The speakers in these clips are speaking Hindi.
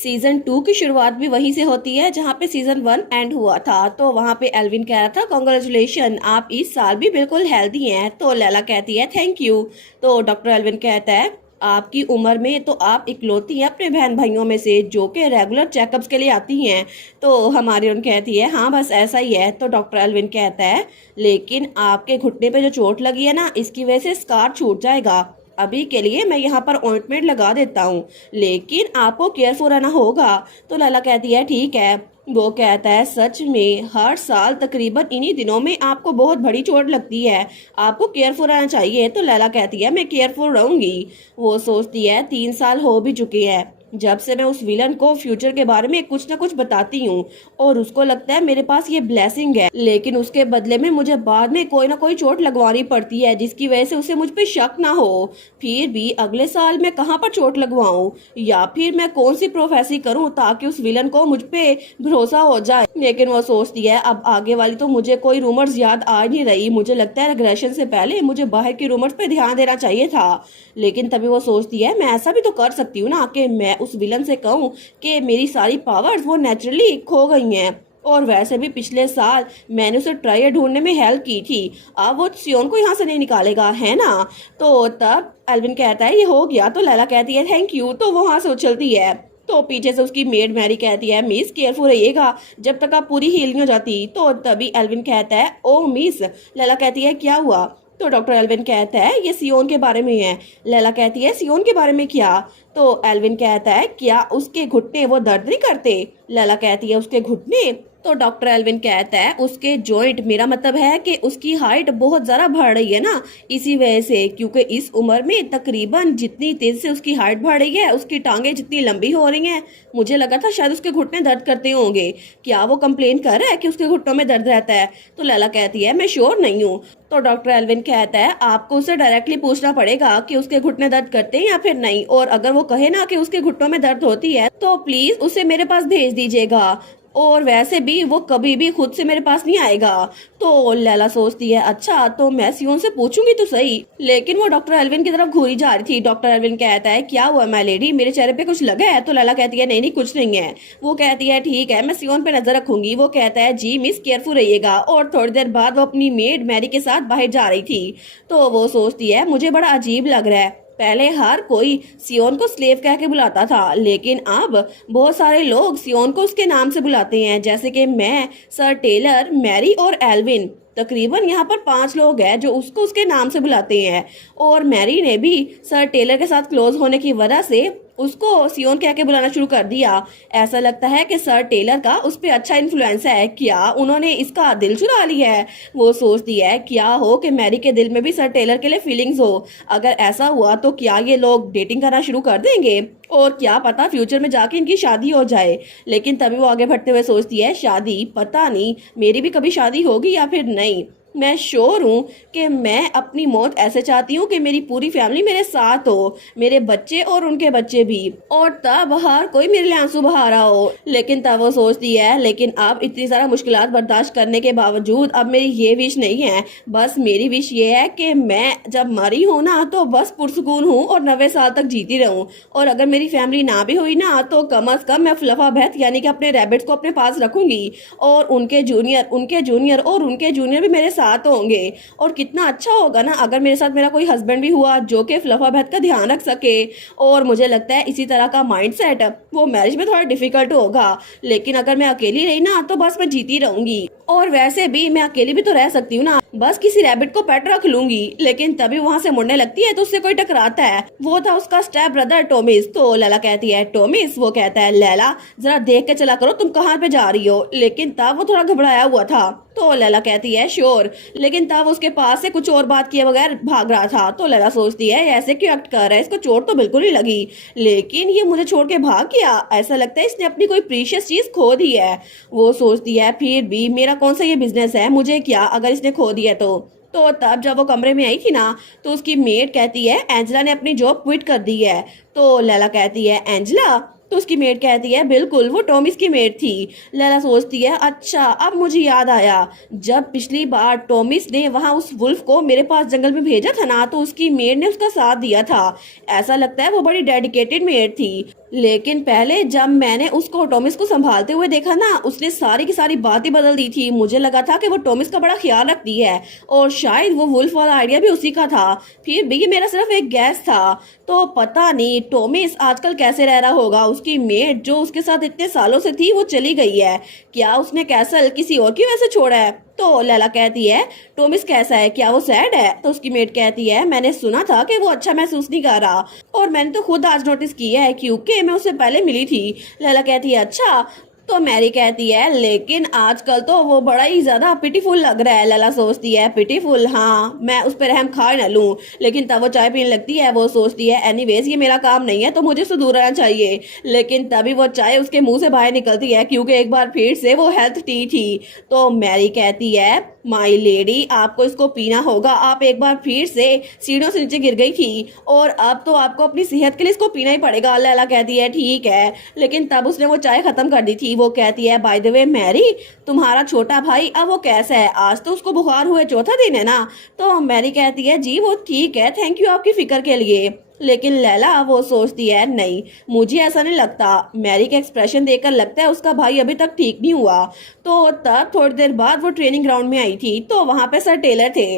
सीजन 2 की शुरुआत भी वहीं से होती है जहाँ पे सीजन 1 एंड हुआ था। तो वहाँ पे एल्विन कह रहा था कॉन्ग्रेचुलेशन, आप इस साल भी बिल्कुल हेल्दी हैं। तो लैला कहती है थैंक यू। तो डॉक्टर एल्विन कहता है आपकी उम्र में तो आप इकलौती हैं अपने बहन भाइयों में से जो कि रेगुलर चेकअप्स के लिए आती हैं। तो हमारी उन कहती है हाँ बस ऐसा ही है। तो डॉक्टर एल्विन कहता है लेकिन आपके घुटने पे जो चोट लगी है ना, इसकी वजह से स्कार छूट जाएगा। अभी के लिए मैं यहाँ पर ऑइंटमेंट लगा देता हूँ, लेकिन आपको केयरफुल रहना होगा। तो लैला कहती है ठीक है। वो कहता है सच में हर साल तकरीबन इन्हीं दिनों में आपको बहुत बड़ी चोट लगती है, आपको केयरफुल रहना चाहिए। तो लैला कहती है मैं केयरफुल रहूंगी। वो सोचती है 3 साल हो भी चुके हैं जब से मैं उस विलन को फ्यूचर के बारे में कुछ ना कुछ बताती हूँ, और उसको लगता है मेरे पास ये ब्लेसिंग है, लेकिन उसके बदले में मुझे बाद में कोई ना कोई चोट लगवानी पड़ती है जिसकी वजह से उसे मुझ पे शक ना हो। फिर भी अगले साल मैं कहाँ पर चोट लगवाऊं, या फिर मैं कौन सी प्रोफेसी करूं ताकि उस विलन को मुझ पे भरोसा हो जाए। लेकिन वो सोचती है अब आगे वाली तो मुझे कोई रूमर्स याद आ नहीं रही, मुझे लगता है रेग्रेशन से पहले मुझे बाहर की रूमर्स पे ध्यान देना चाहिए था। लेकिन तभी वो सोचती है मैं ऐसा भी तो कर सकती हूँ ना कि मैं उस विलन से कहूँ कि मेरी सारी पावर्स वो नेचुरली खो गई हैं, और वैसे भी पिछले साल मैंने उसे ट्रायर ढूंढने में हेल्प की थी, अब वो सियोन को यहाँ से नहीं निकालेगा है ना। तो तब एल्विन कहता है ये हो गया। तो लैला कहती है थैंक यू। तो वो वहाँ से उछलती है। तो पीछे से उसकी मेड मैरी कहती है मिस केयरफुल रहिएगा जब तक आप पूरी हील नहीं हो जाती। तो तभी एल्विन कहता है ओ मिस। लैला कहती है क्या हुआ। तो डॉक्टर एल्विन कहता है ये सियोन के बारे में है। लैला कहती है सियोन के बारे में क्या। तो एल्विन कहता है क्या उसके घुटने वो दर्द नहीं करते। लैला कहती है उसके घुटने। तो डॉक्टर एल्विन कहता है उसके जॉइंट, मेरा मतलब है कि उसकी हाइट बहुत ज़्यादा बढ़ रही है ना, इसी वजह से, क्योंकि इस उम्र में तकरीबन जितनी तेज से उसकी हाइट बढ़ रही है उसकी टांगे जितनी लंबी हो रही हैं, मुझे लगा था शायद उसके घुटने दर्द करते होंगे। क्या वो कंप्लेन कर रहा है कि उसके घुटनों में दर्द रहता है। तो लैला कहती है मैं श्योर नहीं हूँ। तो डॉक्टर एल्विन कहता है आपको उसे डायरेक्टली पूछना पड़ेगा कि उसके घुटने दर्द करते हैं या फिर नहीं, और अगर वो कहे ना कि उसके घुटनों में दर्द होती है तो प्लीज उसे मेरे पास भेज दीजिएगा, और वैसे भी वो कभी भी खुद से मेरे पास नहीं आएगा। तो लैला सोचती है अच्छा तो मैं सियोन से पूछूंगी तो सही, लेकिन वो डॉक्टर एल्विन की तरफ घूरी जा रही थी। डॉक्टर एल्विन कहता है क्या हुआ माय लेडी, मेरे चेहरे पे कुछ लगा है। तो लैला कहती है नहीं नहीं कुछ नहीं है। वो कहती है ठीक है मैं सियोन पे नजर रखूंगी। वो कहता है जी मिस केयरफुल रहिएगा, और थोड़ी देर बाद वो अपनी मेड मैरी के साथ बाहर जा रही थी। तो वो सोचती है मुझे बड़ा अजीब लग रहा है, पहले हर कोई सियोन को स्लेव कह के बुलाता था, लेकिन अब बहुत सारे लोग सियोन को उसके नाम से बुलाते हैं, जैसे कि मैं, सर टेलर, मैरी और एल्विन। तकरीबन यहाँ पर 5 लोग हैं जो उसको उसके नाम से बुलाते हैं, और मैरी ने भी सर टेलर के साथ क्लोज होने की वजह से उसको सियोन कह के बुलाना शुरू कर दिया। ऐसा लगता है कि सर टेलर का उस पर अच्छा इन्फ्लुएंस है, क्या उन्होंने इसका दिल चुरा लिया है। वो सोचती है क्या हो कि मैरी के दिल में भी सर टेलर के लिए फीलिंग्स हो, अगर ऐसा हुआ तो क्या ये लोग डेटिंग करना शुरू कर देंगे, और क्या पता फ्यूचर में जाके इनकी शादी हो जाए। लेकिन तभी वो आगे बढ़ते हुए सोचती है शादी, पता नहीं मेरी भी कभी शादी होगी या फिर नहीं। मैं श्योर हूँ कि मैं अपनी मौत ऐसे चाहती हूँ कि मेरी पूरी फैमिली मेरे साथ हो, मेरे बच्चे और उनके बच्चे भी, और तब हर कोई मेरे लिए आंसू बहा रहा हो। लेकिन तब वो सोचती है लेकिन अब इतनी सारा मुश्किलात बर्दाश्त करने के बावजूद अब मेरी ये विश नहीं है, बस मेरी विश ये है कि मैं जब मरी हूँ ना तो बस पुरसुकून हूँ और 90 साल तक जीती रहूँ, और अगर मेरी फैमिली ना भी हुई ना तो कम अज कम मैं फ्लफा बहत यानी कि अपने रैबिट्स को अपने पास रखूंगी, और उनके जूनियर और उनके जूनियर भी मेरे साथ होंगे। और कितना अच्छा होगा ना अगर मेरे साथ मेरा कोई हस्बैंड भी हुआ जो कि फ्लफा बहत का ध्यान रख सके। और मुझे लगता है इसी तरह का माइंडसेट वो मैरिज में थोड़ा डिफिकल्ट होगा, लेकिन अगर मैं अकेली रही ना तो बस मैं जीती रहूंगी, और वैसे भी मैं अकेली भी तो रह सकती हूँ ना, बस किसी रैबिट को पेट रख लूंगी। लेकिन तभी वहाँ से मुड़ने लगती है तो उससे कोई टकराता है, वो था उसका स्टेप ब्रदर टॉमिस। तो लैला कहती है टॉमिस। वो कहता है लैला जरा देख के चला करो तुम कहाँ पे जा रही हो, लेकिन तब वो थोड़ा घबराया हुआ था। तो लैला कहती है श्योर, लेकिन तब उसके पास से कुछ और बात किए बगैर भाग रहा था। तो लैला सोचती है ऐसे क्यों एक्ट कर रहा है, इसको चोट तो बिल्कुल नहीं लगी, लेकिन ये मुझे छोड़ के भाग गया, ऐसा लगता है इसने अपनी कोई प्रीशियस चीज खो दी है। वो सोचती है फिर भी मेरा कौन सा ये बिजनेस है, मुझे क्या अगर इसने खो दिया तो तब जब वो कमरे में आई थी ना तो उसकी मेड कहती है एंजेला ने अपनी जॉब क्विट कर दी है। तो लैला कहती है एंजेला। तो उसकी मेड कहती है बिल्कुल वो टॉमिस की मेड थी। लैला सोचती है अच्छा अब मुझे याद आया, जब पिछली बार टॉमिस ने वहां उस वुल्फ को मेरे पास जंगल में भेजा था ना तो उसकी मेड ने उसका साथ दिया था, ऐसा लगता है वो बड़ी डेडिकेटेड मेड थी। लेकिन पहले जब मैंने उसको टॉमिस को संभालते हुए देखा ना, उसने सारी की सारी बातें बदल दी थी। मुझे लगा था कि वो टॉमिस का बड़ा ख्याल रखती है और शायद वो वुल्फ वाला आइडिया भी उसी का था। फिर भी ये मेरा सिर्फ एक गैस था। तो पता नहीं टॉमिस आजकल कैसे रह रहा होगा। उसकी मेट जो उसके साथ इतने सालों से थी वो चली गई है। क्या उसने कैसल किसी और की वजह से छोड़ा है? तो लैला कहती है टॉमिस कैसा है, क्या वो सैड है? तो उसकी मेट कहती है मैंने सुना था कि वो अच्छा महसूस नहीं कर रहा और मैंने तो खुद आज नोटिस किया है क्योंकि मैं उससे पहले मिली थी। लैला कहती है अच्छा। तो मैरी कहती है लेकिन आजकल तो वो बड़ा ही ज्यादा पिटीफुल लग रहा है। लैला सोचती है पिटीफुल, हाँ मैं उस पर रहम खा न लूं। लेकिन तब वो चाय पीने लगती है। वो सोचती है एनीवेज ये मेरा काम नहीं है तो मुझे उससे दूर रहना चाहिए। लेकिन तभी वो चाय उसके मुंह से बाहर निकलती है क्योंकि एक बार फिर से वो हेल्थ टी थी। तो मैरी कहती है माई लेडी आपको इसको पीना होगा। आप एक बार फिर से सीढ़ियों से नीचे गिर गई थी और अब तो आपको अपनी सेहत के लिए इसको पीना ही पड़ेगा। लैला कहती है ठीक है, लेकिन तब उसने वो चाय खत्म कर दी थी। वो कहती है बाय द वे मैरी तुम्हारा छोटा भाई अब वो कैसा है? आज तो उसको बुखार हुए चौथा दिन है ना। तो मैरी कहती है जी वो ठीक है, थैंक यू आपकी फिक्र के लिए। लेकिन लैला वो सोचती है नहीं मुझे ऐसा नहीं लगता। मैरी का एक्सप्रेशन देखकर लगता है उसका भाई अभी तक ठीक नहीं हुआ। तो तब थोड़ी देर बाद वो ट्रेनिंग ग्राउंड में आई थी तो वहां पे सर टेलर थे।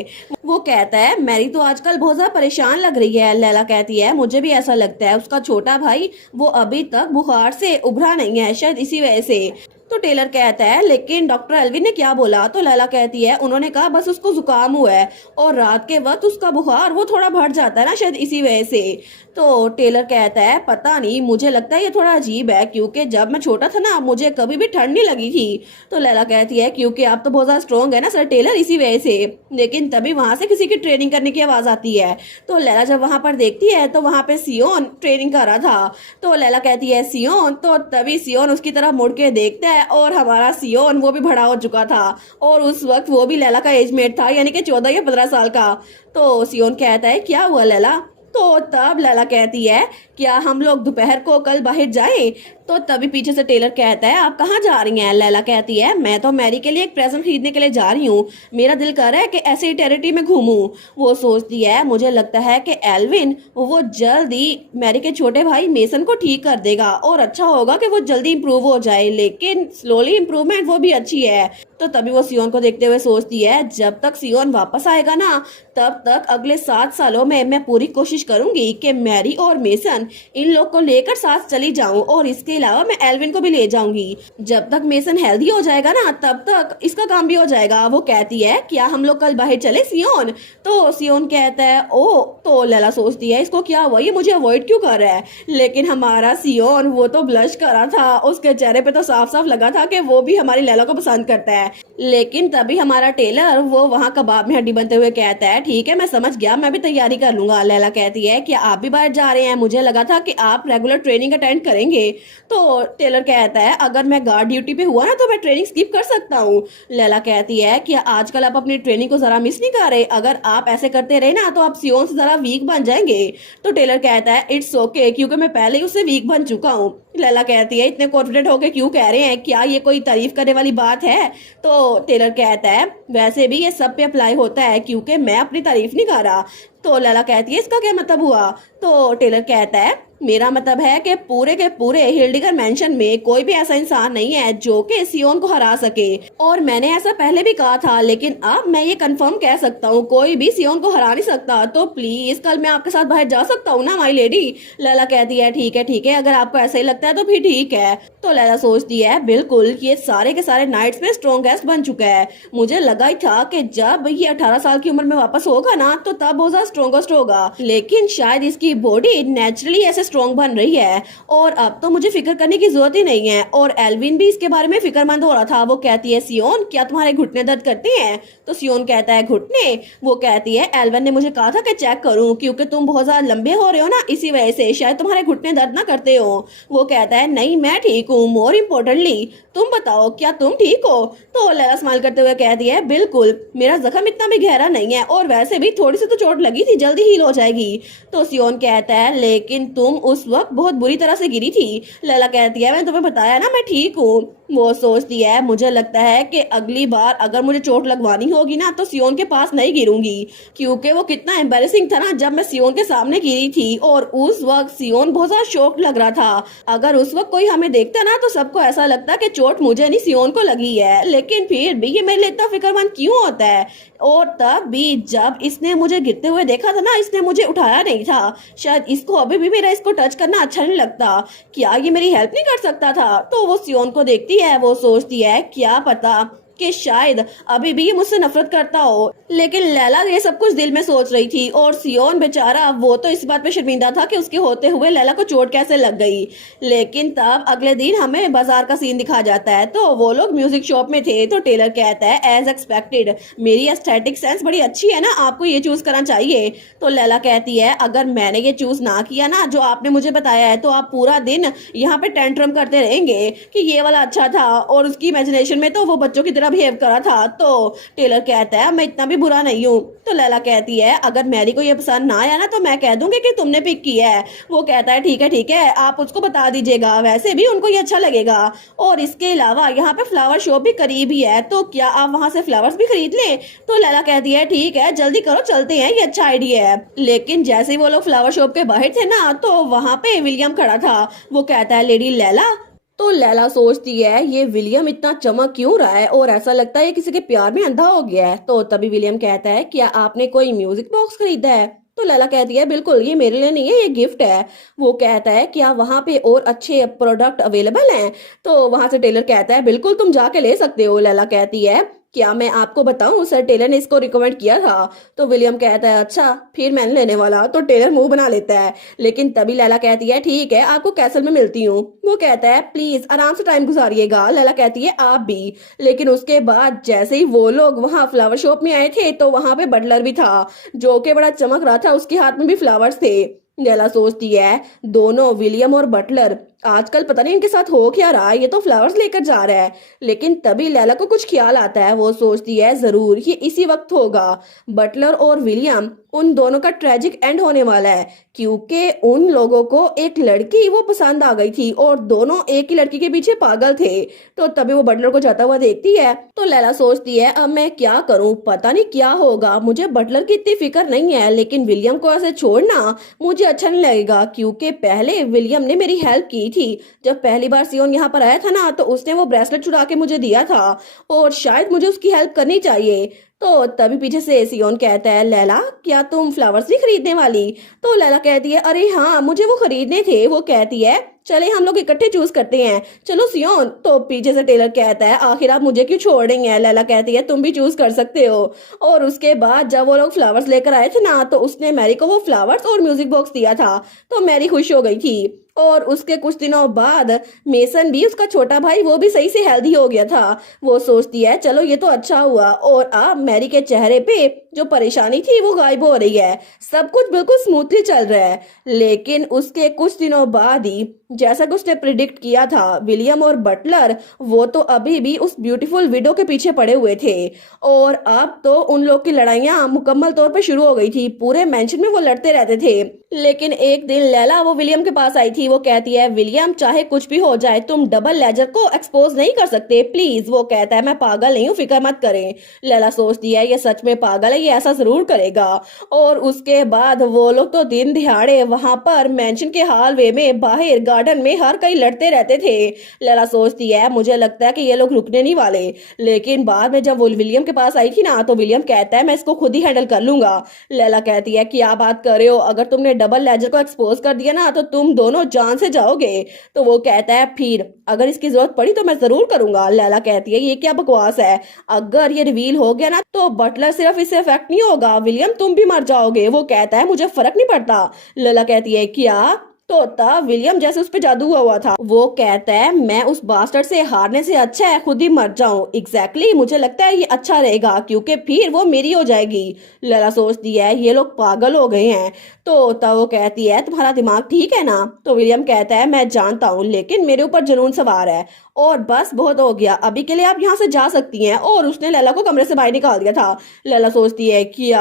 वो कहता है मैरी तो आजकल बहुत ज्यादा परेशान लग रही है। लैला कहती है मुझे भी ऐसा लगता है, उसका छोटा भाई वो अभी तक बुखार से उभरा नहीं है, शायद इसी वजह से। तो टेलर कहता है लेकिन डॉक्टर एल्विन ने क्या बोला? तो लैला कहती है उन्होंने कहा बस उसको जुकाम हुआ है और रात के वक्त उसका बुखार वो थोड़ा बढ़ जाता है ना, शायद इसी वजह से। तो टेलर कहता है पता नहीं मुझे लगता है ये थोड़ा अजीब है क्योंकि जब मैं छोटा था ना मुझे कभी भी ठंड नहीं लगी थी। तो लैला कहती है क्योंकि आप तो बहुत ज्यादा स्ट्रॉन्ग है ना सर टेलर, इसी वजह से। लेकिन तभी वहां से किसी की ट्रेनिंग करने की आवाज आती है। तो लैला जब वहां पर देखती है तो वहां पे सियोन ट्रेनिंग कर रहा था। तो लैला कहती है सियोन। तो तभी सियोन उसकी तरफ मुड़ के देखता है और हमारा सियोन वो भी बड़ा हो चुका था और उस वक्त वो भी लैला का एजमेट था, यानी कि 14 या 15 साल का। तो सियोन कहता है क्या हुआ लैला? तो तब लैला कहती है क्या हम लोग दोपहर को कल बाहर जाएं? तो तभी पीछे से टेलर कहता है आप कहाँ जा रही हैं? लैला कहती है मैं तो मैरी के लिए एक प्रेजेंट खरीदने के लिए जा रही हूँ, मेरा दिल कर रहा है कि ऐसे ही टेरिटरी में घूमूं। वो सोचती है मुझे लगता है कि एल्विन वो जल्दी मैरी के छोटे भाई मेसन को ठीक कर देगा और अच्छा होगा कि वो जल्दी इंप्रूव हो जाए, लेकिन स्लोली इंप्रूवमेंट वो भी अच्छी है। तो तभी वो सियोन को देखते हुए सोचती है जब तक सियोन वापस आएगा ना तब तक अगले 7 सालों में मैं पूरी कोशिश करूंगी कि मैरी और मेसन इन लोग को लेकर साथ चली जाऊं और इसके अलावा मैं एल्विन को भी ले जाऊंगी। जब तक मेसन हेल्दी हो जाएगा ना तब तक इसका काम भी हो जाएगा। वो कहती है क्या हम लोग कल बाहर चले सियोन? तो सियोन कहता है ओ। तो लैला सोचती है इसको क्या हुआ, ये मुझे अवॉइड क्यों कर रहा है? लेकिन हमारा सियोन वो तो ब्लश कर रहा था, उसके चेहरे पे तो साफ साफ लगा था कि वो भी हमारी लैला को पसंद करता है। लेकिन तभी हमारा टेलर वो वहाँ कबाब में हड्डी बनते हुए कहता है ठीक है मैं समझ गया, मैं भी तैयारी कर लूंगा। लैला कहती है कि आप भी बाहर जा रहे हैं? मुझे लगा था कि आप रेगुलर ट्रेनिंग अटेंड करेंगे। तो टेलर कहता है अगर मैं गार्ड ड्यूटी पे हुआ ना तो मैं ट्रेनिंग स्किप कर सकता हूँ। लैला कहती है कि आजकल आप अपनी ट्रेनिंग को जरा मिस नहीं कर रहे? अगर आप ऐसे करते रहे ना तो आप सियोन से जरा वीक बन जाएंगे। तो टेलर कहता है इट्स ओके क्योंकि मैं पहले ही उससे वीक बन चुका हूँ। लैला कहती है इतने कॉन्फिडेंट होके क्यों कह रहे हैं, क्या ये कोई तारीफ करने वाली बात है? तो टेलर कहता है वैसे भी ये सब पे अप्लाई होता है क्योंकि मैं अपनी तारीफ नहीं कर रहा। तो लैला कहती है इसका क्या मतलब हुआ? तो टेलर कहता है मेरा मतलब है कि पूरे के पूरे हिल्डिगर मेंशन में कोई भी ऐसा इंसान नहीं है जो कि सियोन को हरा सके, और मैंने ऐसा पहले भी कहा था लेकिन अब मैं ये कंफर्म कह सकता हूँ कोई भी सियोन को हरा नहीं सकता। तो प्लीज कल मैं आपके साथ बाहर जा सकता हूँ ना माई लेडी? लैला कहती है ठीक है अगर आपको ऐसा ही लगता है तो फिर ठीक है। तो लैला सोचती है बिल्कुल ये सारे के सारे नाइट्स में स्ट्रॉन्गेस्ट बन चुका है। मुझे लगा ही था कि जब ये 18 साल की उम्र में वापस होगा ना तो तब वो ज्यादा स्ट्रॉन्गेस्ट होगा, लेकिन शायद इसकी बॉडी नेचुरली ऐसे स्ट्रॉन्ग बन रही है और अब तो मुझे फिक्र करने की जरूरत ही नहीं है। और एल्विन भी इसके बारे में फिक्रमंद हो रहा था। वो कहती है सियोन क्या तुम्हारे घुटने दर्द करते हैं? तो सियोन कहता है घुटने? वो कहती है एल्विन ने मुझे कहा था कि चेक करूं क्योंकि तुम बहुत ज्यादा लंबे हो रहे हो ना इसी वजह से शायद तुम्हारे घुटने दर्द ना करते हो। वो कहता है नहीं मैं ठीक हूँ, मोर इम्पोर्टेंटली तुम बताओ क्या तुम ठीक हो? तो लैला स्माइल करते हुए कहती है बिल्कुल, मेरा जख्म इतना भी गहरा नहीं है और वैसे भी थोड़ी सी तो चोट लगी थी, जल्दी हील हो जाएगी। तो सियोन कहता है लेकिन तुम उस वक्त बहुत बुरी तरह से गिरी थी। लैला कहती है मैंने तुम्हें बताया ना मैं ठीक हूँ। वो सोचती है मुझे लगता है कि अगली बार अगर मुझे चोट लगवानी होगी ना तो सियोन के पास नहीं गिरूंगी, क्योंकि वो कितना एम्बेरसिंग था ना जब मैं सियोन के सामने गिरी थी। और उस वक्त सियोन बहुत ज्यादा शॉक लग रहा था। अगर उस वक्त कोई हमें देखता ना तो सबको ऐसा लगता कि चोट मुझे नहीं सियोन को लगी है, लेकिन फिर भी ये मेरे लिए इतना फिक्रमंद क्यों होता है। और तब भी जब इसने मुझे गिरते हुए देखा था ना, इसने मुझे उठाया नहीं था। शायद इसको अभी भी मेरा इसको टच करना अच्छा नहीं लगता। क्या ये मेरी हेल्प नहीं कर सकता था? तो वो सियोन को देखती है, वो सोचती है क्या पता कि शायद अभी भी ये मुझसे नफरत करता हो। लेकिन लैला ये सब कुछ दिल में सोच रही थी, और सियोन बेचारा वो तो इस बात पे शर्मिंदा था कि उसके होते हुए लैला को चोट कैसे लग गई। लेकिन तब अगले दिन हमें बाजार का सीन दिखा जाता है। तो वो लोग म्यूजिक शॉप में थे, तो टेलर कहता है एज एक्सपेक्टेड मेरी एस्थेटिक सेंस बड़ी अच्छी है ना, आपको ये चूज करना चाहिए। तो लैला कहती है अगर मैंने ये चूज ना किया ना जो आपने मुझे बताया है, तो आप पूरा दिन यहाँ पे टेंट्रम करते रहेंगे कि ये वाला अच्छा था, और उसकी इमेजिनेशन में तो वो बच्चों की तरह बिहेव करा था। तो टेलर कहता है मैं इतना भी बुरा नहीं हूँ। तो लैला कहती है अगर मैरी को ये पसंद ना आया ना तो मैं कह दूंगी कि तुमने पिक किया है। वो कहता है ठीक है आप उसको बता दीजिएगा, वैसे भी उनको ये अच्छा लगेगा। और इसके अलावा यहाँ पे फ्लावर शॉप भी करीब ही है, तो क्या आप वहां से फ्लावर्स भी खरीद लें? तो लैला कहती है ठीक है जल्दी करो चलते हैं, ये अच्छा आइडिया है। लेकिन जैसे ही वो लोग फ्लावर शॉप के बाहर थे ना, तो वहां पे विलियम खड़ा था। वो कहता है लेडी लैला। तो लैला सोचती है ये विलियम इतना चमक क्यों रहा है, और ऐसा लगता है ये किसी के प्यार में अंधा हो गया है। तो तभी विलियम कहता है क्या आपने कोई म्यूजिक बॉक्स खरीदा है? तो लैला कहती है बिल्कुल, ये मेरे लिए नहीं है, ये गिफ्ट है। वो कहता है क्या वहां पे और अच्छे प्रोडक्ट अवेलेबल हैं? तो वहां से टेलर कहता है बिल्कुल तुम जाके ले सकते हो। लैला कहती है क्या मैं आपको बताऊं, सर टेलर ने इसको रिकमेंड किया था। तो विलियम कहता है अच्छा फिर मैंने लेने वाला। तो टेलर मुंह बना लेता है। लेकिन तभी लैला कहती है ठीक है आपको कैसल में मिलती हूँ। वो कहता है प्लीज आराम से टाइम गुजारिएगा। लैला कहती है आप भी। लेकिन उसके बाद जैसे ही वो लोग वहां फ्लावर शॉप में आए थे, तो वहां पे बटलर भी था जो कि बड़ा चमक रहा था, उसके हाथ में भी फ्लावर्स थे। लैला सोचती है दोनों विलियम और बटलर आजकल पता नहीं इनके साथ हो क्या रहा है, ये तो फ्लावर्स लेकर जा रहा है। लेकिन तभी लैला को कुछ ख्याल आता है। वो सोचती है जरूर ये इसी वक्त होगा, बटलर और विलियम उन दोनों का ट्रेजिक एंड होने वाला है, क्योंकि उन लोगों को एक लड़की वो पसंद आ गई थी और दोनों एक ही लड़की के पीछे पागल थे। तो तभी वो बटलर को जाता हुआ देखती है। तो लैला सोचती है अब मैं क्या करूं, पता नहीं क्या होगा। मुझे बटलर की इतनी फिक्र नहीं है, लेकिन विलियम को ऐसे छोड़ना मुझे अच्छा नहीं लगेगा, क्योंकि पहले विलियम ने मेरी हेल्प की थी। जब पहली बार सियोन यहाँ पर आया था ना, तो उसने वो ब्रेसलेट चुरा के मुझे दिया था, और शायद मुझे उसकी हेल्प करनी चाहिए। तो तभी पीछे से सियोन कहता है लैला क्या तुम फ्लावर्स नहीं खरीदने वाली? तो लैला कहती है अरे हाँ मुझे वो खरीदने थे। वो कहती है चले हम लोग इकट्ठे चूज करते हैं, चलो सियोन। तो पीछे से टेलर कहता है आखिर आप मुझे क्यों छोड़ रही हैं? लैला कहती है तुम भी चूज कर सकते हो। और उसके बाद जब वो लोग फ्लावर्स लेकर आए थे ना, तो उसने मैरी को वो फ्लावर्स और म्यूजिक बॉक्स दिया था। तो मैरी खुश हो गई थी। और उसके कुछ दिनों बाद मेसन भी, उसका छोटा भाई, वो भी सही से हेल्दी हो गया था। वो सोचती है चलो ये तो अच्छा हुआ, और अब मैरी के चेहरे पे जो परेशानी थी वो गायब हो रही है, सब कुछ बिल्कुल स्मूथली चल रहा है। लेकिन उसके कुछ दिनों बाद ही जैसा कि उसने प्रिडिक्ट किया था, विलियम और बटलर वो तो अभी भी उस ब्यूटीफुल विडो के पीछे पड़े हुए थे, और अब तो उन लोग की लड़ाइयां मुकम्मल तौर पे शुरू हो गई थी। पूरे मेंशन में वो लड़ते रहते थे। लेकिन एक दिन लैला वो विलियम के पास आई थी। वो कहती है विलियम चाहे कुछ भी हो जाए तुम डबल लेजर को एक्सपोज नहीं कर सकते प्लीज। वो कहता है मैं पागल नहीं हूँ, फिक्र मत करें। लैला सोचती है ये सच में पागल है, ये ऐसा जरूर करेगा। और उसके बाद वो लोग तो दिन दिहाड़े वहां पर मेंशन के हॉलवे में, बाहर गार्डन में हर कहीं लड़ते रहते थे। लैला सोचती है मुझे लगता है कि ये लोग रुकने नहीं वाले। लेकिन बाद में जब वो विलियम के पास आई थी ना, तो विलियम कहता है मैं इसको खुद ही हैंडल कर लूंगा। लैला कहती है क्या बात कर रहे हो, अगर तुमने डबल लेजर को एक्सपोज कर दिया ना तो तुम दोनों जान से जाओगे। तो वो कहता है फिर अगर इसकी जरूरत पड़ी तो मैं जरूर करूंगा। लैला कहती है ये क्या बकवास है, अगर ये रिवील हो गया ना तो बटलर सिर्फ इससे इफेक्ट नहीं होगा, विलियम तुम भी मर जाओगे। वो कहता है मुझे फर्क नहीं पड़ता। लैला कहती है क्या? तो तब विलियम जैसे उस पे जादू हुआ था, वो कहता है मैं उस बास्टर्ड से हारने से अच्छा है खुद ही मर जाऊं। एग्जैक्टली मुझे लगता है ये अच्छा रहेगा, क्योंकि फिर वो मेरी हो जाएगी। लैला सोचती है ये लोग पागल हो गए हैं। तो तब वो कहती है तुम्हारा दिमाग ठीक है ना। तो विलियम कहता है मैं जानता हूँ लेकिन मेरे ऊपर जुनून सवार है और बस बहुत हो गया, अभी के लिए आप यहाँ से जा सकती हैं। और उसने लैला को कमरे से बाहर निकाल दिया था। लैला सोचती है क्या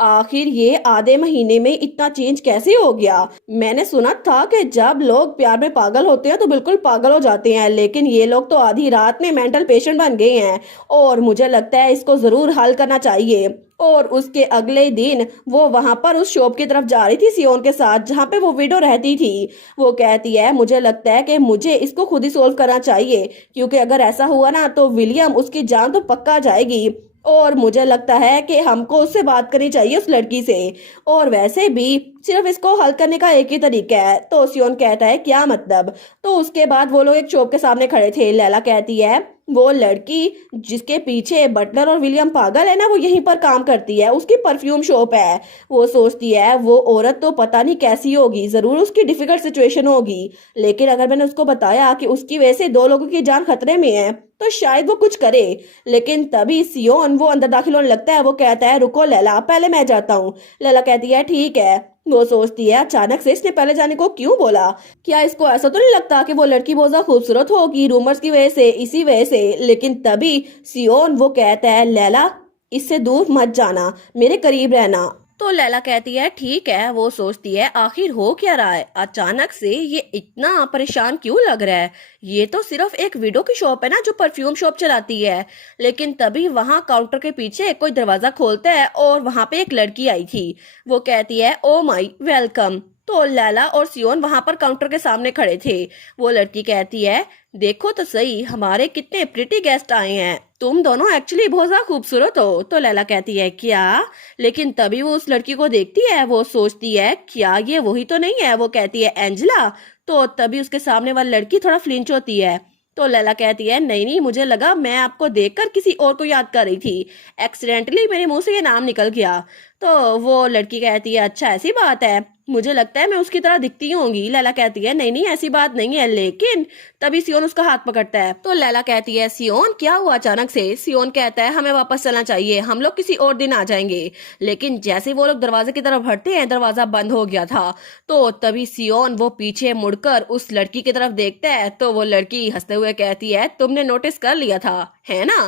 आखिर ये आधे महीने में इतना चेंज कैसे हो गया। मैंने सुना था कि जब लोग प्यार में पागल होते हैं तो बिल्कुल पागल हो जाते हैं, लेकिन ये लोग तो आधी रात में मेंटल पेशेंट बन गए हैं और मुझे लगता है इसको जरूर हल करना चाहिए। और उसके अगले दिन वो वहां पर उस शॉप की तरफ जा रही थी सियोन के साथ जहां पे वो विडो रहती थी। वो कहती है मुझे लगता है कि मुझे इसको खुद ही सोल्व करना चाहिए, क्योंकि अगर ऐसा हुआ ना तो विलियम उसकी जान तो पक्का जाएगी और मुझे लगता है कि हमको उससे बात करनी चाहिए उस लड़की से। और वैसे भी सिर्फ इसको हल करने का एक ही तरीका है। तो सियोन कहता है क्या मतलब। तो उसके बाद वो लोग एक शॉप के सामने खड़े थे। लैला कहती है वो लड़की जिसके पीछे बटलर और विलियम पागल है ना वो यहीं पर काम करती है, उसकी परफ्यूम शॉप है। वो सोचती है वो औरत तो पता नहीं कैसी होगी, जरूर उसकी डिफिकल्ट सिचुएशन होगी, लेकिन अगर मैंने उसको बताया कि उसकी वजह से 2 लोगों की जान खतरे में है तो शायद वो कुछ करे। लेकिन तभी सियोन वो अंदर दाखिल होने लगता है। वो कहता है रुको लैला पहले मैं जाता हूँ। लैला कहती है ठीक है। वो सोचती है अचानक से इसने पहले जाने को क्यों बोला, क्या इसको ऐसा तो नहीं लगता कि वो लड़की बहुत ज्यादा खूबसूरत होगी रूमर्स की वजह से, इसी वजह से। लेकिन तभी सियोन वो कहता है लैला इससे दूर मत जाना, मेरे करीब रहना। तो लैला कहती है ठीक है। वो सोचती है आखिर हो क्या रहा है, अचानक से ये इतना परेशान क्यों लग रहा है। ये तो सिर्फ एक विडो की शॉप है ना जो परफ्यूम शॉप चलाती है। लेकिन तभी वहां काउंटर के पीछे कोई दरवाजा खोलता है और वहां पे एक लड़की आई थी। वो कहती है ओ माई वेलकम। तो लैला और सियोन वहां पर काउंटर के सामने खड़े थे। वो लड़की कहती है देखो तो सही हमारे कितने प्रिटी गेस्ट आए हैं, तुम दोनों एक्चुअली बहुत ज्यादा खूबसूरत हो। तो लैला कहती है क्या। लेकिन तभी वो उस लड़की को देखती है। वो सोचती है क्या ये वही तो नहीं है। वो कहती है एंजेला। तो तभी उसके सामने वाली लड़की थोड़ा फ्लिंच होती है। तो लैला कहती है नहीं नहीं मुझे लगा मैं आपको देखकर किसी और को याद कर रही थी, एक्सीडेंटली मेरे मुंह से ये नाम निकल गया। तो वो लड़की कहती है अच्छा ऐसी बात है, मुझे लगता है मैं उसकी तरह दिखती होंगी। लैला कहती है नहीं नहीं ऐसी बात नहीं है। लेकिन तभी सियोन उसका हाथ पकड़ता है। तो लैला कहती है सियोन क्या हुआ अचानक से। सियोन कहता है हमें वापस चलना चाहिए, हम लोग किसी और दिन आ जाएंगे। लेकिन जैसे वो लोग दरवाजे की तरफ बढ़ते हैं दरवाजा बंद हो गया था। तो तभी सियोन वो पीछे मुड़कर उस लड़की की तरफ देखता है। तो वो लड़की हंसते हुए कहती है तुमने नोटिस कर लिया था है ना।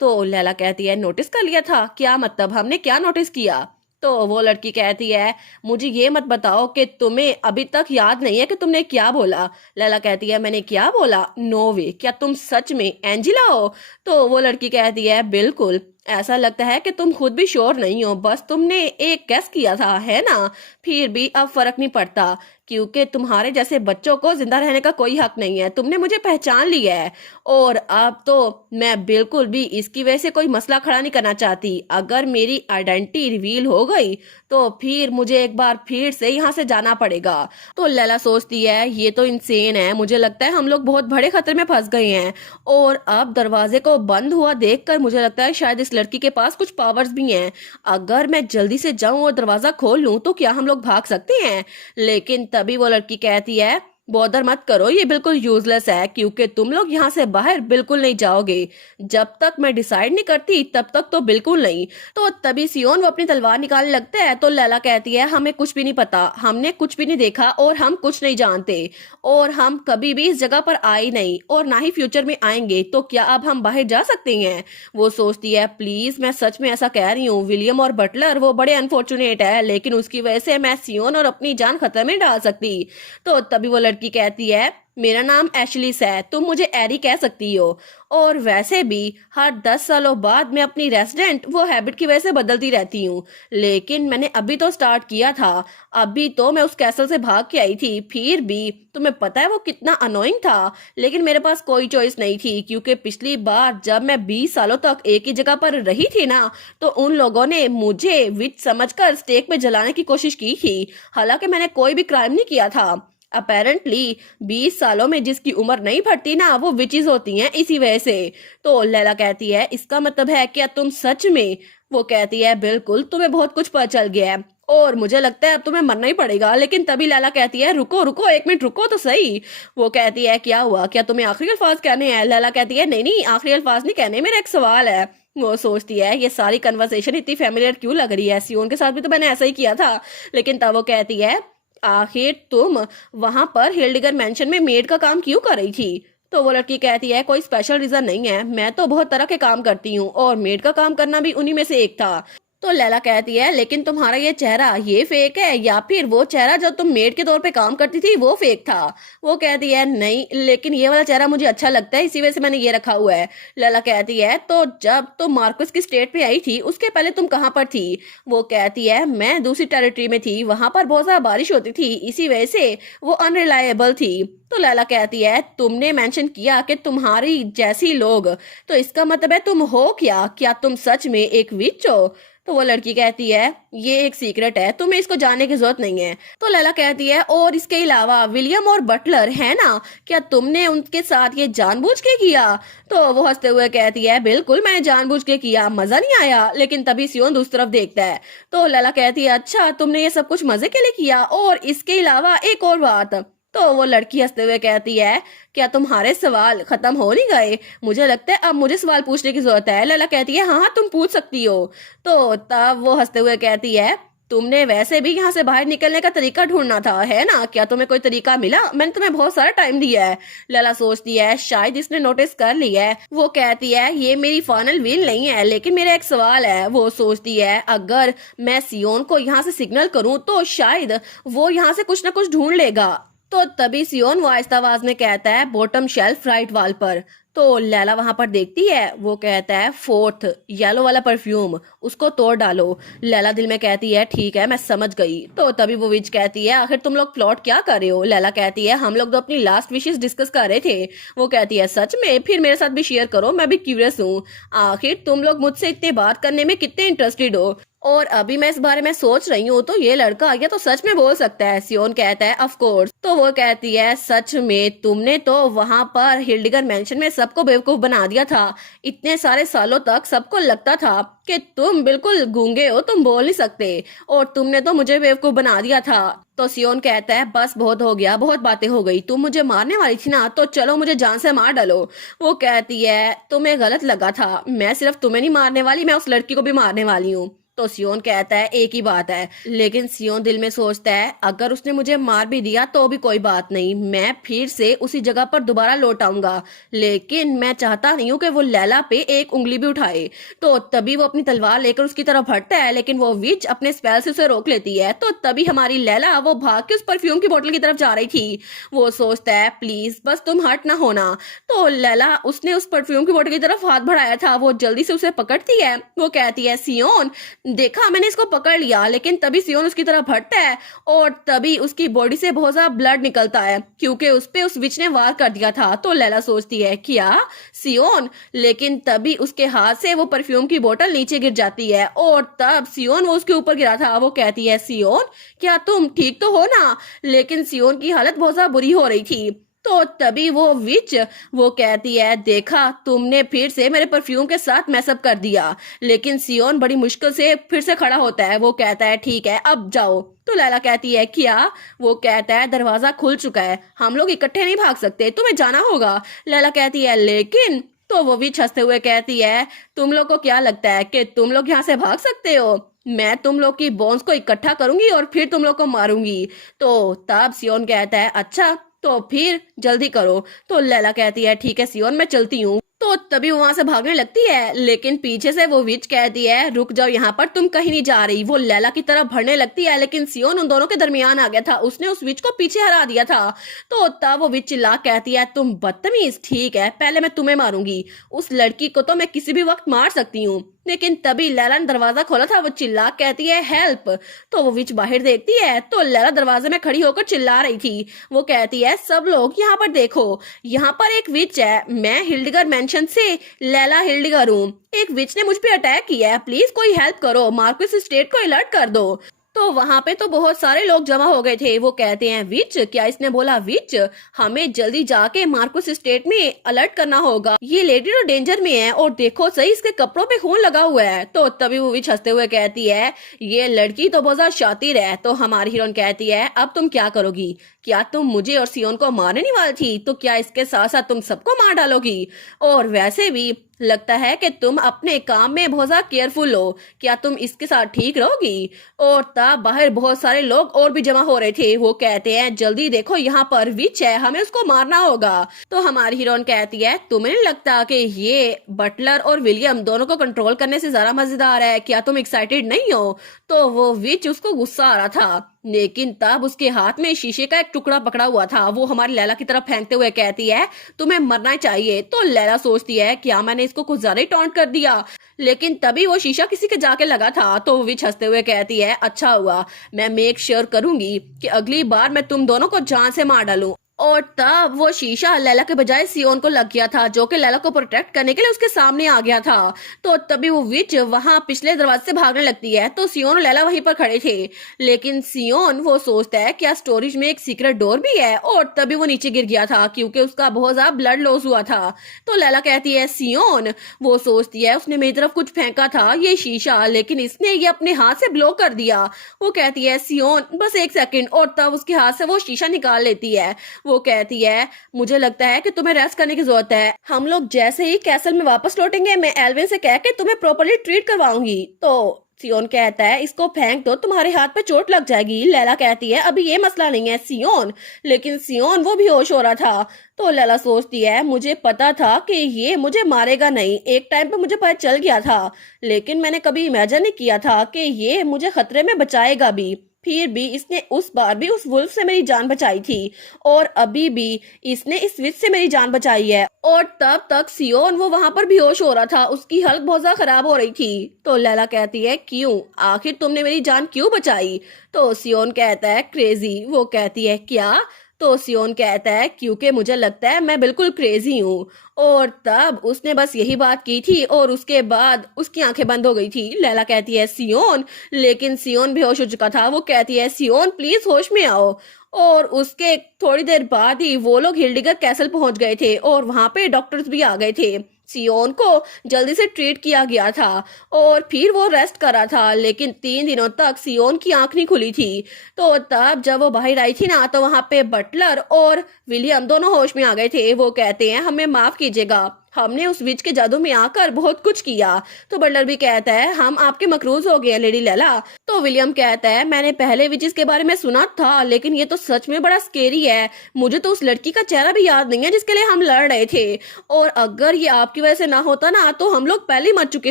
तो लैला कहती है नोटिस कर लिया था, क्या मतलब, हमने क्या नोटिस किया। तो वो लड़की कहती है मुझे ये मत बताओ कि तुम्हें अभी तक याद नहीं है कि तुमने क्या बोला। लैला कहती है मैंने क्या बोला, नो वे, क्या तुम सच में एंजिला हो। तो वो लड़की कहती है बिल्कुल, ऐसा लगता है कि तुम खुद भी श्योर नहीं हो, बस तुमने एक गेस किया था है ना। फिर भी अब फर्क नहीं पड़ता क्योंकि तुम्हारे जैसे बच्चों को जिंदा रहने का कोई हक नहीं है, तुमने मुझे पहचान लिया है। और अब तो मैं बिल्कुल भी इसकी वजह से कोई मसला खड़ा नहीं करना चाहती। अगर मेरी आइडेंटिटी रिवील हो गई तो फिर मुझे एक बार फिर से यहाँ से जाना पड़ेगा। तो लैला सोचती है ये तो इंसेन है, मुझे लगता है हम लोग बहुत बड़े खतरे में फंस गए हैं। और अब दरवाजे को बंद हुआ देखकर मुझे लगता है शायद इस लड़की के पास कुछ पावर्स भी हैं। अगर मैं जल्दी से जाऊं और दरवाजा खोल लूं तो क्या हम लोग भाग सकते हैं। लेकिन तभी वो लड़की कहती है बॉदर मत करो, ये बिल्कुल यूजलेस है क्योंकि तुम लोग यहाँ से बाहर बिल्कुल नहीं जाओगे, जब तक मैं डिसाइड नहीं करती तब तक तो बिल्कुल नहीं। तो तभी सियोन वो अपनी तलवार निकालने लगता है। तो लैला कहती है हमें कुछ भी नहीं पता, हमने कुछ भी नहीं देखा और हम कुछ नहीं जानते और हम कभी भी इस जगह पर आए नहीं और ना ही फ्यूचर में आएंगे, तो क्या अब हम बाहर जा सकते हैं। वो सोचती है प्लीज मैं सच में ऐसा कह रही हूँ, विलियम और बटलर वो बड़े अनफॉर्चुनेट है लेकिन उसकी वजह से मैं सियोन और अपनी जान खतरे में डाल सकती। तो तभी वो की कहती है मेरा नाम एशलिस है, तुम मुझे एरी कह सकती हो। और वैसे भी हर 10 सालों बाद मैं अपनी रेसिडेंट वो हैबिट की वजह से बदलती रहती हूँ, लेकिन मैंने अभी तो स्टार्ट किया था, अभी तो मैं उस कैसल से भाग के आई थी। फिर भी तुम्हें पता है वो कितना अनोइंग था, लेकिन मेरे पास कोई चॉइस नहीं थी क्योंकि पिछली बार जब मैं 20 सालों तक एक ही जगह पर रही थी ना तो उन लोगों ने मुझे विच समझकर स्टेक में जलाने की कोशिश की थी, हालांकि मैंने कोई भी क्राइम नहीं किया था। अपेरेंटली 20 सालों में जिसकी उम्र नहीं बढ़ती ना वो विचेस होती हैं इसी वजह से। तो लैला कहती है इसका मतलब है क्या तुम सच में। वो कहती है बिल्कुल, तुम्हें बहुत कुछ पता चल गया है और मुझे लगता है अब तुम्हें मरना ही पड़ेगा। लेकिन तभी लैला कहती है रुको रुको एक मिनट रुको तो सही। वो कहती है क्या हुआ, क्या तुम्हें आखिरी अल्फाज कहने हैं। लैला कहती है नहीं नहीं आखिरी अल्फाज नहीं कहने, मेरा एक सवाल है। वो सोचती है ये सारी कन्वर्सेशन इतनी फेमिलियर क्यों लग रही है, सियोन के साथ भी तो मैंने ऐसा ही किया था। लेकिन तब वो कहती है आखिर तुम वहां पर हिल्डिगर मेंशन में मेड का काम क्यों कर रही थी। तो वो लड़की कहती है कोई स्पेशल रीजन नहीं है, मैं तो बहुत तरह के काम करती हूँ और मेड का काम करना भी उन्हीं में से एक था। तो लैला कहती है लेकिन तुम्हारा ये चेहरा ये फेक है या फिर वो चेहरा जब तुम मेड के तौर पे काम करती थी वो फेक था। वो कहती है नहीं, लेकिन ये वाला चेहरा मुझे अच्छा लगता है, इसी वजह से मैंने ये रखा हुआ है। लैला कहती है तो जब तुम मार्कस की स्टेट पे आई थी उसके पहले तुम कहाँ पर थी। वो कहती है मैं दूसरी टेरिटरी में थी, वहां पर बहुत ज्यादा बारिश होती थी, इसी वजह से वो अनरिलायबल थी। तो लैला कहती है तुमने मेंशन किया कि तुम्हारी जैसी लोग, तो इसका मतलब है तुम हो क्या तुम सच में एक विच हो। तो वो लड़की कहती है ये एक सीक्रेट है, तुम्हें इसको जानने की जरूरत नहीं है। तो लैला कहती है और इसके अलावा विलियम और बटलर है ना, क्या तुमने उनके साथ ये जानबूझ के किया। तो वो हंसते हुए कहती है बिल्कुल मैंने जानबूझ के किया, मजा नहीं आया। लेकिन तभी सियोन दूसरी तरफ देखता है। तो लैला कहती है अच्छा तुमने ये सब कुछ मजे के लिए किया, और इसके अलावा एक और बात। तो वो लड़की हंसते हुए कहती है क्या तुम्हारे सवाल खत्म हो नहीं गए, मुझे लगता है अब मुझे सवाल पूछने की जरूरत है। लैला कहती है हाँ हाँ तुम पूछ सकती हो। तो तब वो हंसते हुए कहती है तुमने वैसे भी यहाँ से बाहर निकलने का तरीका ढूंढना था है ना, क्या तुम्हें कोई तरीका मिला, मैंने तुम्हें बहुत सारा टाइम दिया है। लैला सोचती है शायद इसने नोटिस कर लिया है। वो कहती है ये मेरी फाइनल विल नहीं है, लेकिन मेरा एक सवाल है। वो सोचती है अगर मैं सियोन को यहाँ से सिग्नल करूँ तो शायद वो यहाँ से कुछ ना कुछ ढूंढ लेगा। तो तभी सियोन वो आहिस्ता आवाज में कहता है बॉटम शेल्फ राइट वॉल पर। तो लैला वहां पर देखती है, वो कहता है फोर्थ येलो वाला परफ्यूम, उसको तोड़ डालो। लैला दिल में कहती है ठीक है मैं समझ गई। तो तभी वो विच कहती है आखिर तुम लोग प्लॉट क्या कर रहे हो। लैला कहती है हम लोग तो अपनी लास्ट विशेस डिस्कस कर रहे थे। वो कहती है सच में, फिर मेरे साथ भी शेयर करो, मैं भी क्यूरियस हूँ। आखिर तुम लोग मुझसे इतने बात करने में कितने इंटरेस्टेड हो, और अभी मैं इस बारे में सोच रही हूँ तो ये लड़का ये तो सच में बोल सकता है। सियोन कहता है ऑफ कोर्स। तो वो कहती है सच में तुमने तो वहां पर हिल्डिगर मेंशन में सबको बेवकूफ बना दिया था। इतने सारे सालों तक सबको लगता था कि तुम बिल्कुल गूंगे हो, तुम बोल नहीं सकते, और तुमने तो मुझे बेवकूफ बना दिया था। तो सियोन कहता है बस बहुत हो गया, बहुत बातें हो गई, तुम मुझे मारने वाली थी ना, तो चलो मुझे जान से मार डालो। वो कहती है तुम्हें गलत लगा था, मैं सिर्फ तुम्हें नहीं मारने वाली, मैं उस लड़की को भी मारने वाली हूँ। तो सियोन कहता है एक ही बात है। लेकिन सियोन दिल में सोचता है अगर उसने मुझे मार भी दिया तो भी कोई बात नहीं, मैं फिर से उसी जगह पर दोबारा लौट आऊंगा, लेकिन मैं चाहता नहीं हूँ कि वो लैला पे एक उंगली भी उठाए। तो तभी वो अपनी तलवार लेकर उसकी तरफ हटता है, लेकिन वो विच अपने स्पेल से उसे रोक लेती है। तो तभी हमारी लैला वो भाग के उस परफ्यूम की बोतल की तरफ जा रही थी। वो सोचता है प्लीज बस तुम हट ना होना। तो लैला उसने उस परफ्यूम की बोतल की तरफ हाथ बढ़ाया था, वो जल्दी से उसे पकड़ती है। वो कहती है सियोन देखा मैंने इसको पकड़ लिया। लेकिन तभी सियोन उसकी तरफ हटता है और तभी उसकी बॉडी से बहुत ज्यादा ब्लड निकलता है, क्योंकि उस पे उस विच ने वार कर दिया था। तो लैला सोचती है क्या सियोन, लेकिन तभी उसके हाथ से वो परफ्यूम की बोतल नीचे गिर जाती है और तब सियोन वो उसके ऊपर गिरा था। वो कहती है सियोन क्या तुम ठीक तो हो ना। लेकिन सियोन की हालत बहुत ज्यादा बुरी हो रही थी। तो तभी वो विच वो कहती है देखा तुमने फिर से मेरे परफ्यूम के साथ मैसअप कर दिया। लेकिन सियोन बड़ी मुश्किल से फिर से खड़ा होता है। वो कहता है ठीक है अब जाओ। तो लैला कहती है क्या। वो कहता है दरवाजा खुल चुका है, हम लोग इकट्ठे नहीं भाग सकते, तुम्हें जाना होगा। लैला कहती है लेकिन। तो वो विच हंसते हुए कहती है तुम लोग को क्या लगता है कि तुम लोग यहाँ से भाग सकते हो, मैं तुम लोग की बोन्स को इकट्ठा करूंगी और फिर तुम लोग को मारूंगी। तो तब सियोन कहता है अच्छा तो फिर जल्दी करो। तो लैला कहती है ठीक है सियोन मैं चलती हूँ। तो तभी वो वहां से भागने लगती है, लेकिन पीछे से वो विच कहती है रुक जाओ यहाँ पर, तुम कहीं नहीं जा रही। वो लैला की तरफ बढ़ने लगती है, लेकिन सियोन उन दोनों के दरमियान आ गया था, उसने उस विच को पीछे हरा दिया था। तो तब वो विच चिल्ला कहती है तुम बदतमीज, ठीक है पहले मैं तुम्हें मारूंगी, उस लड़की को तो मैं किसी भी वक्त मार सकती हूँ। लेकिन तभी लैला ने दरवाजा खोला था, वो चिल्ला कहती है हेल्प। तो वो विच बाहर देखती है तो लैला दरवाजे में खड़ी होकर चिल्ला रही थी। वो कहती है सब लोग यहाँ पर देखो, यहाँ पर एक विच है, मैं हिल्डिगर मेंशन से लैला हिल्डिगर हूँ, एक विच ने मुझ पे अटैक किया है, प्लीज कोई हेल्प करो, मार्कस स्टेट को अलर्ट कर दो। तो वहां पे तो बहुत सारे लोग जमा हो गए थे। वो कहते हैं विच, क्या इसने बोला विच, हमें जल्दी जाके मार्कस स्टेट में अलर्ट करना होगा, ये लेडी तो डेंजर में है, और देखो सही इसके कपड़ों पे खून लगा हुआ है। तो तभी वो विच हंसते हुए कहती है ये लड़की तो बहुत ज्यादा शातिर है। तो हमारी हीरोइन कहती है अब तुम क्या करोगी, क्या तुम मुझे और सियोन को मारने नहीं वाली थी, तो क्या इसके साथ साथ तुम सबको मार डालोगी। और वैसे भी लगता है कि तुम अपने काम में बहुत ज्यादा केयरफुल हो, क्या तुम इसके साथ ठीक रहोगी? और तब बाहर बहुत सारे लोग और भी जमा हो रहे थे। वो कहते हैं जल्दी देखो, यहाँ पर विच है, हमें उसको मारना होगा। तो हमारी हीरोइन कहती है तुम्हें नहीं लगता कि ये बटलर और विलियम दोनों को कंट्रोल करने से ज्यादा मजेदार है? क्या तुम एक्साइटेड नहीं हो? तो वो विच उसको गुस्सा आ रहा था, लेकिन तब उसके हाथ में शीशे का एक टुकड़ा पकड़ा हुआ था। वो हमारी लैला की तरफ फेंकते हुए कहती है तुम्हें मरना चाहिए। तो लैला सोचती है क्या मैंने इसको कुछ ज्यादा ही टॉन्ट कर दिया, लेकिन तभी वो शीशा किसी के जाके लगा था। तो विच हंसते हुए कहती है अच्छा हुआ, मैं मेक श्योर करूंगी कि अगली बार मैं तुम दोनों को जान से मार डालूं। और तब वो शीशा लैला के बजाय सियोन को लग गया था, जो कि लैला को प्रोटेक्ट करने के लिए उसके सामने आ गया था। तो तभी वो विच वहां पिछले दरवाजे से भागने लगती है। तो सियोन और लैला वहीं पर खड़े थे, लेकिन सियोन वो सोचता है क्या स्टोरेज में एक सीक्रेट डोर भी है। और तभी वो नीचे गिर गया था क्योंकि उसका बहुत ज्यादा ब्लड लॉस हुआ था। तो लैला कहती है सियोन, वो सोचती है उसने मेरी तरफ कुछ फेंका था ये शीशा, लेकिन इसने ये अपने हाथ से ब्लॉक कर दिया। वो कहती है सियोन बस एक सेकंड, और तब उसके हाथ से वो शीशा निकाल लेती है। वो कहती है मुझे लगता है कि तुम्हें रेस्ट करने की जरूरत है, हम लोग जैसे ही कैसल में वापस लौटेंगे मैं एल्विन से कह के तुम्हें प्रॉपर्ली ट्रीट करवाऊंगी। तो सियोन कहता है इसको फेंक दो, तुम्हारे हाथ पे चोट लग जाएगी। लैला कहती है अभी ये मसला नहीं है सियोन, लेकिन सियोन वो बेहोश हो रहा था। तो लैला सोचती है मुझे पता था कि ये मुझे मारेगा नहीं, एक टाइम पे मुझे पता चल गया था, लेकिन मैंने कभी इमेजिन नहीं किया था कि ये मुझे खतरे में बचाएगा भी। फिर भी इसने उस बार भी उस वुल्फ से मेरी जान बचाई थी, और अभी भी इसने इस विच से मेरी जान बचाई है। और तब तक सियोन वो वहां पर बेहोश हो रहा था, उसकी हालत बहुत ज्यादा खराब हो रही थी। तो लैला कहती है क्यों, आखिर तुमने मेरी जान क्यों बचाई? तो सियोन कहता है क्रेजी। वो कहती है क्या? तो सियोन कहता है क्योंकि मुझे लगता है मैं बिल्कुल क्रेजी हूँ। और तब उसने बस यही बात की थी और उसके बाद उसकी आंखें बंद हो गई थी। लैला कहती है सियोन, लेकिन सियोन बेहोश हो चुका था। वो कहती है सियोन प्लीज होश में आओ। और उसके थोड़ी देर बाद ही वो लोग हिल्डिगर कैसल पहुंच गए थे और वहां पे डॉक्टर्स भी आ गए थे। सियोन को जल्दी से ट्रीट किया गया था और फिर वो रेस्ट करा था, लेकिन 3 दिनों तक सियोन की आंख नहीं खुली थी। तो तब जब वो बाहर आई थी ना, तो वहां पे बटलर और विलियम दोनों होश में आ गए थे। वो कहते हैं हमें माफ कीजिएगा, हमने उस विच के जादू में आकर बहुत कुछ किया। तो बटलर भी कहता है हम आपके मकरूज हो गए लेडी लैला। तो विलियम कहता है मैंने पहले विचेस के बारे में सुना था, लेकिन ये तो सच में बड़ा स्केरी है, मुझे तो उस लड़की का चेहरा भी याद नहीं है जिसके लिए हम लड़ रहे थे, और अगर ये आपकी वजह से ना होता ना तो हम लोग पहले ही मर चुके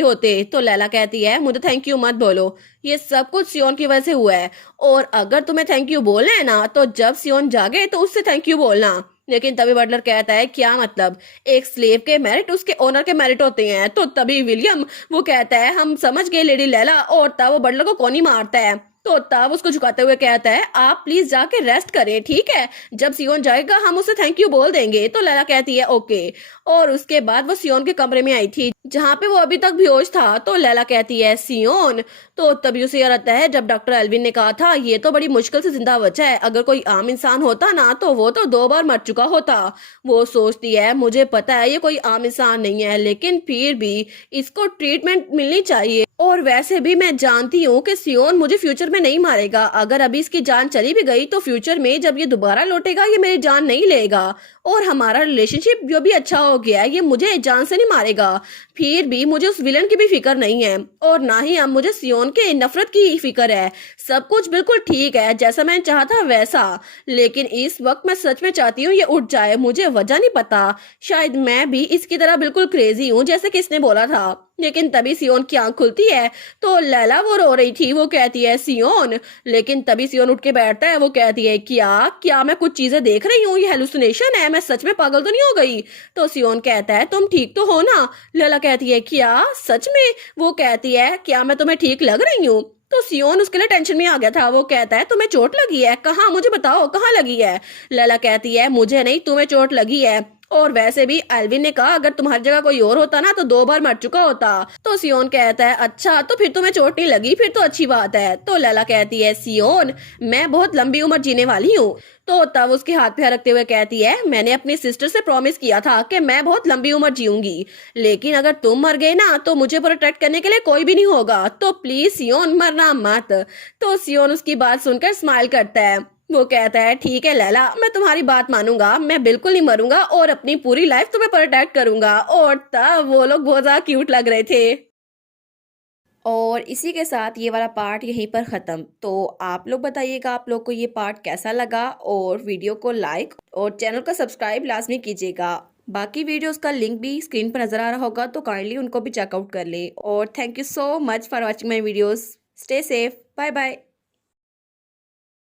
होते। तो लैला कहती है मुझे थैंक यू मत बोलो, ये सब कुछ सियोन की वजह से हुआ है, और अगर तुम्हें थैंक यू बोलना है ना तो जब सियोन जागे तो उससे थैंक यू बोलना। लेकिन तभी बटलर कहता है क्या मतलब, एक स्लेव के मेरिट उसके ओनर के मेरिट होते हैं। तो तभी विलियम वो कहता है हम समझ गए लेडी लैला, और तब वो बटलर को कौन ही मारता है। तो तब उसको झुकाते हुए कहता है आप प्लीज जाके रेस्ट करें, ठीक है, जब सियोन जाएगा हम उसे थैंक यू बोल देंगे। तो लैला कहती है ओके। और उसके बाद वो सियोन के कमरे में आई थी जहाँ पे वो अभी तक बेहोश था। तो लैला कहती है सियोन। तो तभी उसे याद आता है जब डॉक्टर एल्विन ने कहा था ये तो बड़ी मुश्किल से जिंदा बचा है, अगर कोई आम इंसान होता ना तो वो तो 2 बार मर चुका होता। वो सोचती है मुझे पता है ये कोई आम इंसान नहीं है, लेकिन फिर भी इसको ट्रीटमेंट मिलनी चाहिए, और वैसे भी मैं जानती हूँ कि सियोन मुझे फ्यूचर में नहीं मारेगा, अगर अभी इसकी जान चली भी गई तो फ्यूचर में जब ये दोबारा लौटेगा ये मेरी जान नहीं लेगा, और हमारा रिलेशनशिप जो भी अच्छा हो गया है ये मुझे जान से नहीं मारेगा। फिर भी मुझे उस विलन की भी फिक्र नहीं है, और ना ही अब मुझे सियोन के नफरत की फिक्र है। सब कुछ बिल्कुल ठीक है जैसा मैंने चाहा था वैसा, लेकिन इस वक्त मैं सच में चाहती हूँ ये उठ जाए, मुझे वजह नहीं पता, शायद मैं भी इसकी तरह बिल्कुल क्रेजी हूँ जैसे किसने बोला था। लेकिन तभी सियोन की आंख खुलती है। तो लैला वो रो रही थी, वो कहती है सियोन, लेकिन तभी सियोन उठ के बैठता है। वो कहती है क्या क्या मैं कुछ चीजें देख रही हूँ, ये हेलुसिनेशन है, मैं सच में पागल तो नहीं हो गई? तो सियोन कहता है तुम ठीक तो हो ना? लैला कहती है क्या सच में? वो कहती है क्या मैं तुम्हें ठीक लग रही हूँ? तो सियोन उसके लिए टेंशन में आ गया था। वो कहता है तुम्हें चोट लगी है? कहाँ, मुझे बताओ कहाँ लगी है? लैला कहती है मुझे नहीं, तुम्हें चोट लगी है, और वैसे भी एल्विन ने कहा अगर तुम्हारी जगह कोई और होता ना तो 2 बार मर चुका होता। तो सियोन कहता है अच्छा तो फिर तुम्हें चोट नहीं लगी, फिर तो अच्छी बात है। तो लैला कहती है सियोन मैं बहुत लंबी उम्र जीने वाली हूँ। तो तब उसके हाथ पे रखते हुए कहती है मैंने अपनी सिस्टर से प्रॉमिस किया था कि मैं बहुत लंबी उम्र जीऊंगी, लेकिन अगर तुम मर गए ना तो मुझे प्रोटेक्ट करने के लिए कोई भी नहीं होगा, तो प्लीज सियोन मरना मत। तो सियोन उसकी बात सुनकर स्माइल करता है। वो कहता है ठीक है लैला, मैं तुम्हारी बात मानूंगा, मैं बिल्कुल नहीं मरूंगा और अपनी पूरी लाइफ तुम्हें प्रोटेक्ट करूंगा। और तब वो लोग बहुत ज्यादा क्यूट लग रहे थे। और इसी के साथ ये वाला पार्ट यहीं पर ख़त्म। तो आप लोग बताइएगा आप लोग को ये पार्ट कैसा लगा, और वीडियो को लाइक और चैनल को सब्सक्राइब लाजमी कीजिएगा। बाकी वीडियोस का लिंक भी स्क्रीन पर नज़र आ रहा होगा, तो काइंडली उनको भी चेकआउट कर ले। और thank you so much for watching my videos. Stay safe, bye bye.